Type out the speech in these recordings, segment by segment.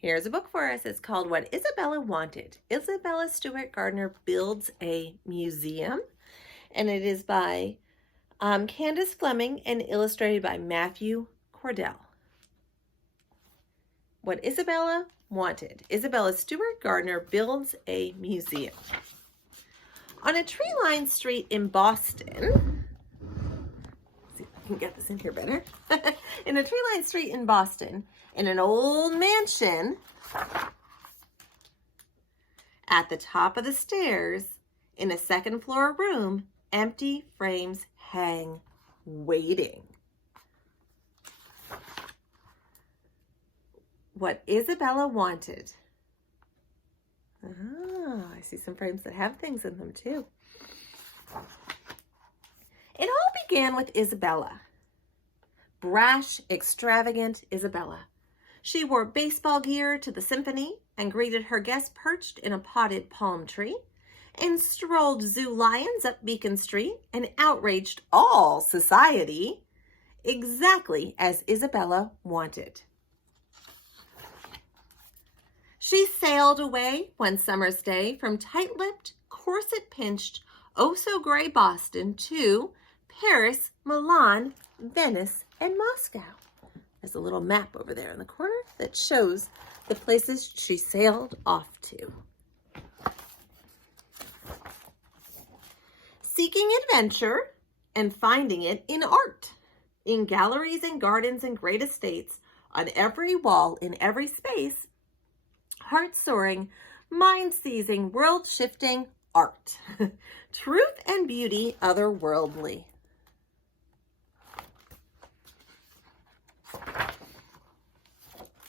Here's a book for us. It's called What Isabella Wanted. Isabella Stewart Gardner Builds a Museum, and it is by Candace Fleming and illustrated by Matthew Cordell. What Isabella Wanted. Isabella Stewart Gardner builds a museum. On a tree-lined street in Boston, let's see if I can get this in here better. In a tree-lined street in Boston, in an old mansion, at the top of the stairs, in a second-floor room, empty frames hang, waiting. What Isabella wanted. I see some frames that have things in them too. It all began with Isabella. Brash, extravagant Isabella. She wore baseball gear to the symphony and greeted her guests perched in a potted palm tree, and strolled zoo lions up Beacon Street and outraged all society exactly as Isabella wanted. She sailed away one summer's day from tight-lipped, corset-pinched, oh-so-gray Boston to Paris, Milan, Venice, and Moscow. There's a little map over there in the corner that shows the places she sailed off to. Seeking adventure and finding it in art, in galleries and gardens and great estates, on every wall, in every space, heart-soaring, mind-seizing, world-shifting art. Truth and beauty otherworldly.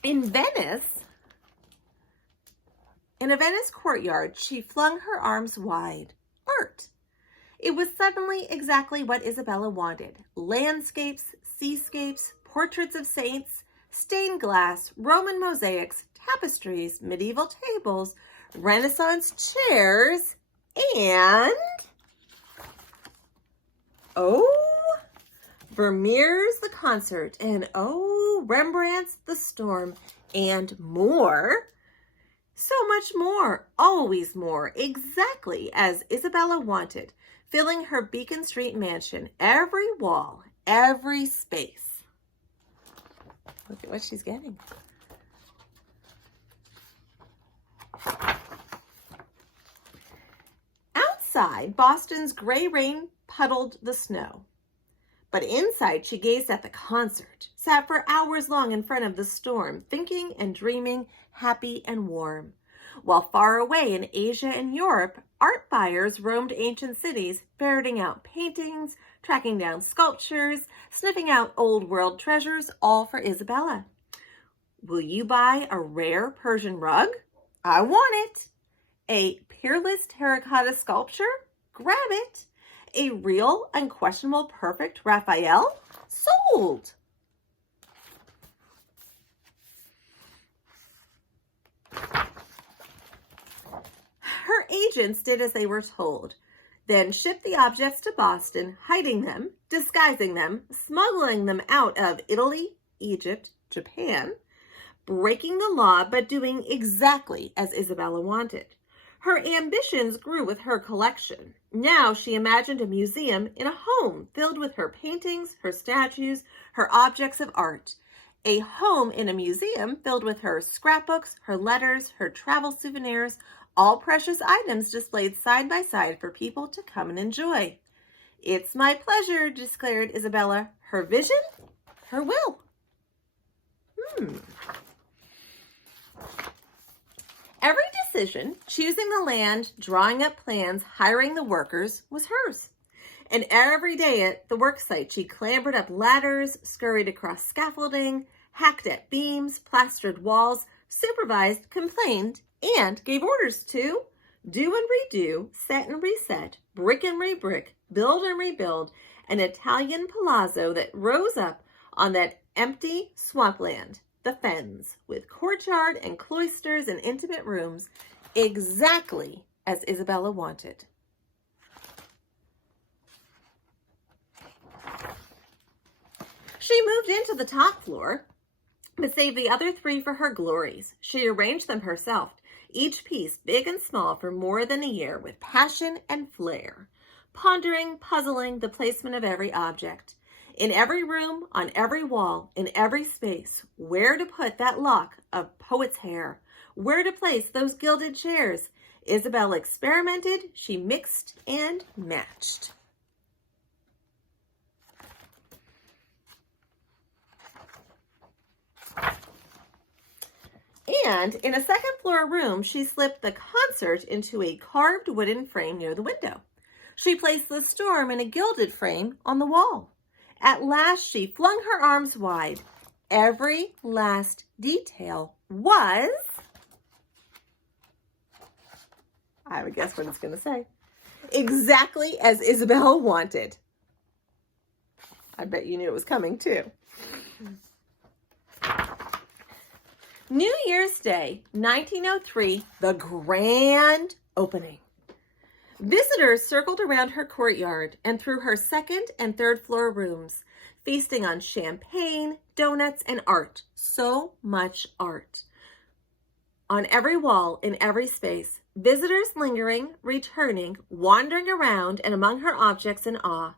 In a Venice courtyard, she flung her arms wide. Art. It was suddenly exactly what Isabella wanted. Landscapes, seascapes, portraits of saints, stained glass, Roman mosaics, tapestries, medieval tables, Renaissance chairs, and Vermeer's The Concert, and Rembrandt's The Storm, and more. So much more, always more, exactly as Isabella wanted, filling her Beacon Street mansion, every wall, every space. Look at what she's getting. Outside, Boston's gray rain puddled the snow. But inside, she gazed at the concert, sat for hours long in front of the storm, thinking and dreaming, happy and warm. While far away in Asia and Europe, art buyers roamed ancient cities, ferreting out paintings, tracking down sculptures, sniffing out old world treasures, all for Isabella. Will you buy a rare Persian rug? I want it. A peerless terracotta sculpture? Grab it. A real, unquestionable, perfect Raphael? Sold. Her agents did as they were told, then shipped the objects to Boston, hiding them, disguising them, smuggling them out of Italy, Egypt, Japan, breaking the law, but doing exactly as Isabella wanted. Her ambitions grew with her collection. Now she imagined a museum in a home filled with her paintings, her statues, her objects of art. A home in a museum filled with her scrapbooks, her letters, her travel souvenirs, all precious items displayed side by side for people to come and enjoy. It's my pleasure, declared Isabella. Her vision, her will. Every decision, choosing the land, drawing up plans, hiring the workers, was hers. And every day at the worksite, she clambered up ladders, scurried across scaffolding, hacked at beams, plastered walls, supervised, complained, and gave orders to do and redo, set and reset, brick and re-brick, build and rebuild an Italian palazzo that rose up on that empty swampland, the fens, with courtyard and cloisters and intimate rooms, exactly as Isabella wanted. She moved into the top floor, but saved the other 3 for her glories. She arranged them herself, each piece big and small, for more than a year, with passion and flair, pondering, puzzling the placement of every object. In every room, on every wall, in every space, where to put that lock of poet's hair, where to place those gilded chairs. Isabella experimented, she mixed and matched. And in a second floor room, she slipped the concert into a carved wooden frame near the window. She placed the storm in a gilded frame on the wall. At last, she flung her arms wide. Every last detail was, I would guess what it's going to say, exactly as Isabella wanted. I bet you knew it was coming too. New Year's Day, 1903, the grand opening. Visitors circled around her courtyard and through her second and third floor rooms, feasting on champagne, donuts, and art. So much art. On every wall, in every space, visitors lingering, returning, wandering around and among her objects in awe.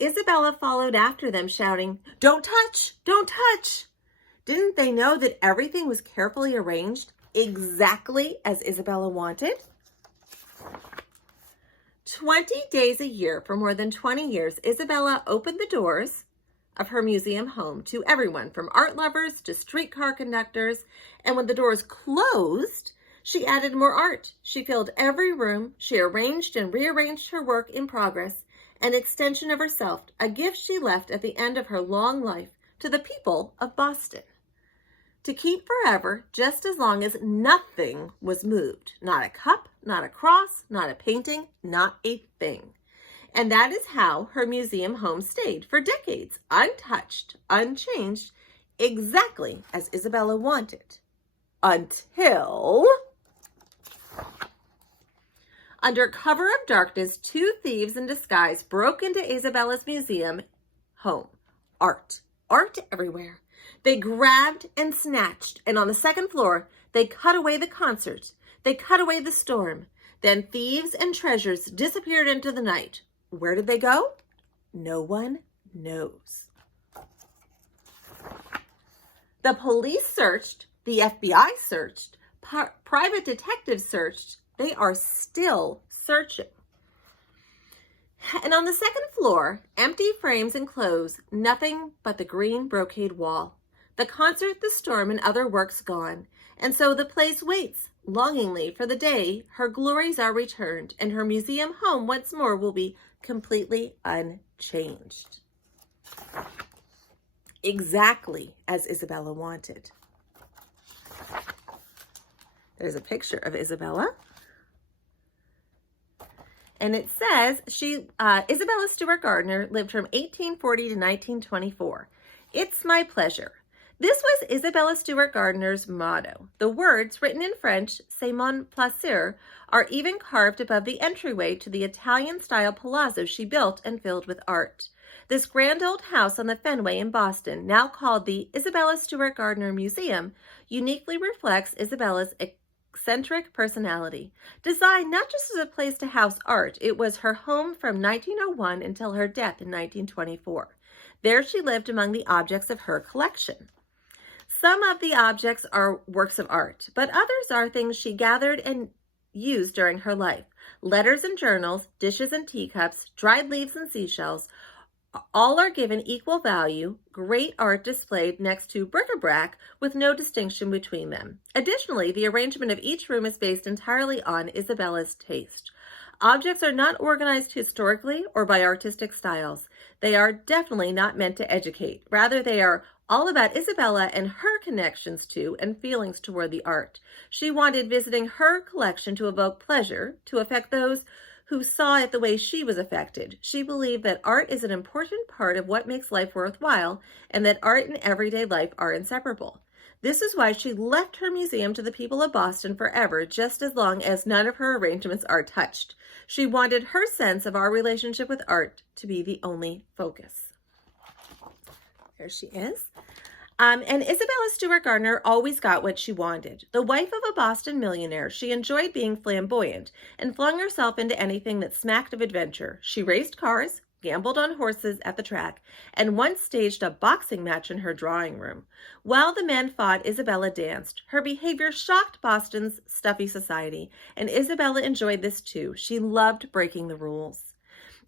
Isabella followed after them, shouting, "Don't touch! Don't touch!" Didn't they know that everything was carefully arranged exactly as Isabella wanted? 20 days a year for more than 20 years, Isabella opened the doors of her museum home to everyone, from art lovers to streetcar conductors. And when the doors closed, she added more art. She filled every room. She arranged and rearranged her work in progress, an extension of herself, a gift she left at the end of her long life to the people of Boston, to keep forever, just as long as nothing was moved. Not a cup, not a cross, not a painting, not a thing. And that is how her museum home stayed for decades, untouched, unchanged, exactly as Isabella wanted. Until, under cover of darkness, 2 thieves in disguise broke into Isabella's museum home. Art everywhere. They grabbed and snatched, and on the second floor, they cut away the concert. They cut away the storm. Then thieves and treasures disappeared into the night. Where did they go? No one knows. The police searched. The FBI searched. Private detectives searched. They are still searching. And on the second floor, empty frames and clothes, nothing but the green brocade wall. The concert, the storm, and other works gone. And so the place waits longingly for the day her glories are returned, and her museum home once more will be completely unchanged. Exactly as Isabella wanted. There's a picture of Isabella. And it says Isabella Stewart Gardner lived from 1840 to 1924. It's my pleasure. This was Isabella Stewart Gardner's motto. The words, written in French, "C'est mon plaisir," are even carved above the entryway to the Italian-style palazzo she built and filled with art. This grand old house on the Fenway in Boston, now called the Isabella Stewart Gardner Museum, uniquely reflects Isabella's eccentric personality. Designed not just as a place to house art, it was her home from 1901 until her death in 1924. There she lived among the objects of her collection. Some of the objects are works of art, but others are things she gathered and used during her life. Letters and journals, dishes and teacups, dried leaves and seashells, all are given equal value, great art displayed next to bric-a-brac with no distinction between them. Additionally, the arrangement of each room is based entirely on Isabella's taste. Objects are not organized historically or by artistic styles. They are definitely not meant to educate. Rather, they are all about Isabella and her connections to and feelings toward the art. She wanted visiting her collection to evoke pleasure, to affect those who saw it the way she was affected. She believed that art is an important part of what makes life worthwhile, and that art and everyday life are inseparable. This is why she left her museum to the people of Boston forever, just as long as none of her arrangements are touched. She wanted her sense of our relationship with art to be the only focus. There she is. And Isabella Stewart Gardner always got what she wanted. The wife of a Boston millionaire, she enjoyed being flamboyant and flung herself into anything that smacked of adventure. She raced cars, gambled on horses at the track, and once staged a boxing match in her drawing room. While the men fought, Isabella danced. Her behavior shocked Boston's stuffy society, and Isabella enjoyed this too. She loved breaking the rules.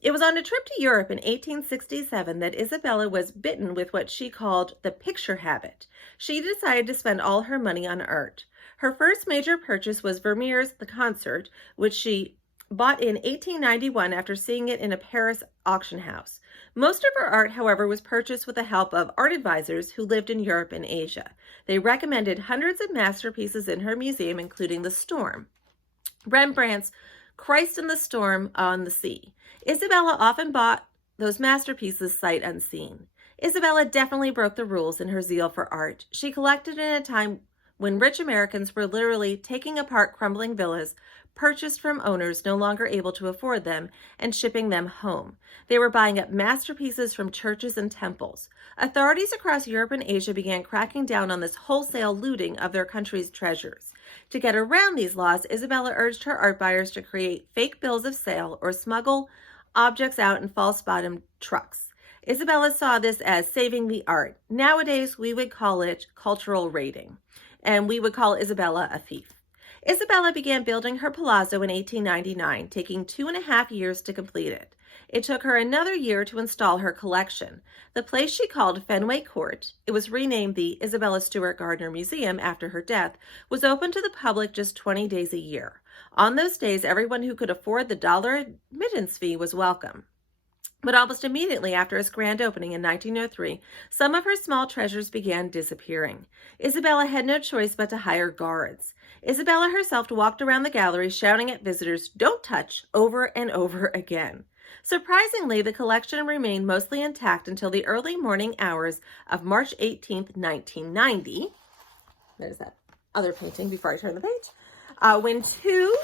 It was on a trip to Europe in 1867 that Isabella was bitten with what she called the picture habit. She decided to spend all her money on art. Her first major purchase was Vermeer's The Concert, which she bought in 1891 after seeing it in a Paris auction house. Most of her art, however, was purchased with the help of art advisors who lived in Europe and Asia. They recommended hundreds of masterpieces in her museum, including The Storm, Rembrandt's Christ in the Storm on the Sea. Isabella often bought those masterpieces sight unseen. Isabella definitely broke the rules in her zeal for art. She collected in a time when rich Americans were literally taking apart crumbling villas purchased from owners no longer able to afford them and shipping them home. They were buying up masterpieces from churches and temples. Authorities across Europe and Asia began cracking down on this wholesale looting of their country's treasures. To get around these laws, Isabella urged her art buyers to create fake bills of sale or smuggle objects out in false bottom trucks. Isabella saw this as saving the art. Nowadays, we would call it cultural raiding, and we would call Isabella a thief. Isabella began building her palazzo in 1899, taking 2.5 years to complete it. It took her another year to install her collection. The place she called Fenway Court, it was renamed the Isabella Stewart Gardner Museum after her death, was open to the public just 20 days a year. On those days, everyone who could afford the $1 admittance fee was welcome. But almost immediately after its grand opening in 1903, some of her small treasures began disappearing. Isabella had no choice but to hire guards. Isabella herself walked around the gallery shouting at visitors, "Don't touch," over and over again. Surprisingly, the collection remained mostly intact until the early morning hours of March 18, 1990. There's that other painting before I turn the page. When two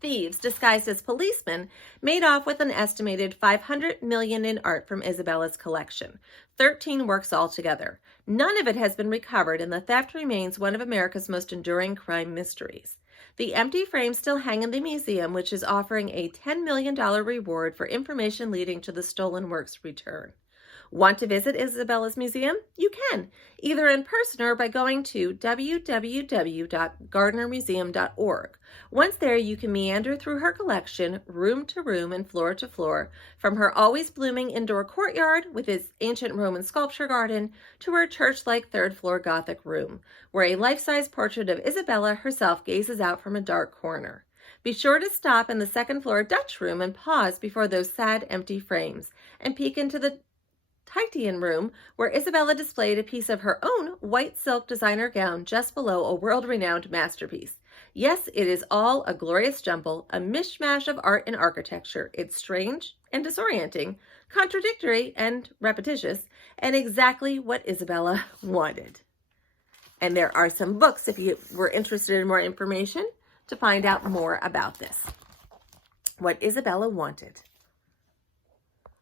thieves disguised as policemen made off with an estimated $500 million in art from Isabella's collection, 13 works altogether. None of it has been recovered, and the theft remains one of America's most enduring crime mysteries. The empty frames still hang in the museum, which is offering a $10 million reward for information leading to the stolen work's return. Want to visit Isabella's museum? You can, either in person or by going to www.gardnermuseum.org. Once there, you can meander through her collection, room to room and floor to floor, from her always blooming indoor courtyard with its ancient Roman sculpture garden to her church-like third-floor Gothic room, where a life-size portrait of Isabella herself gazes out from a dark corner. Be sure to stop in the second-floor Dutch room and pause before those sad, empty frames, and peek into the Titian room, where Isabella displayed a piece of her own white silk designer gown just below a world-renowned masterpiece. Yes, it is all a glorious jumble, a mishmash of art and architecture. It's strange and disorienting, contradictory and repetitious, and exactly what Isabella wanted. And there are some books, if you were interested in more information, to find out more about this. What Isabella wanted.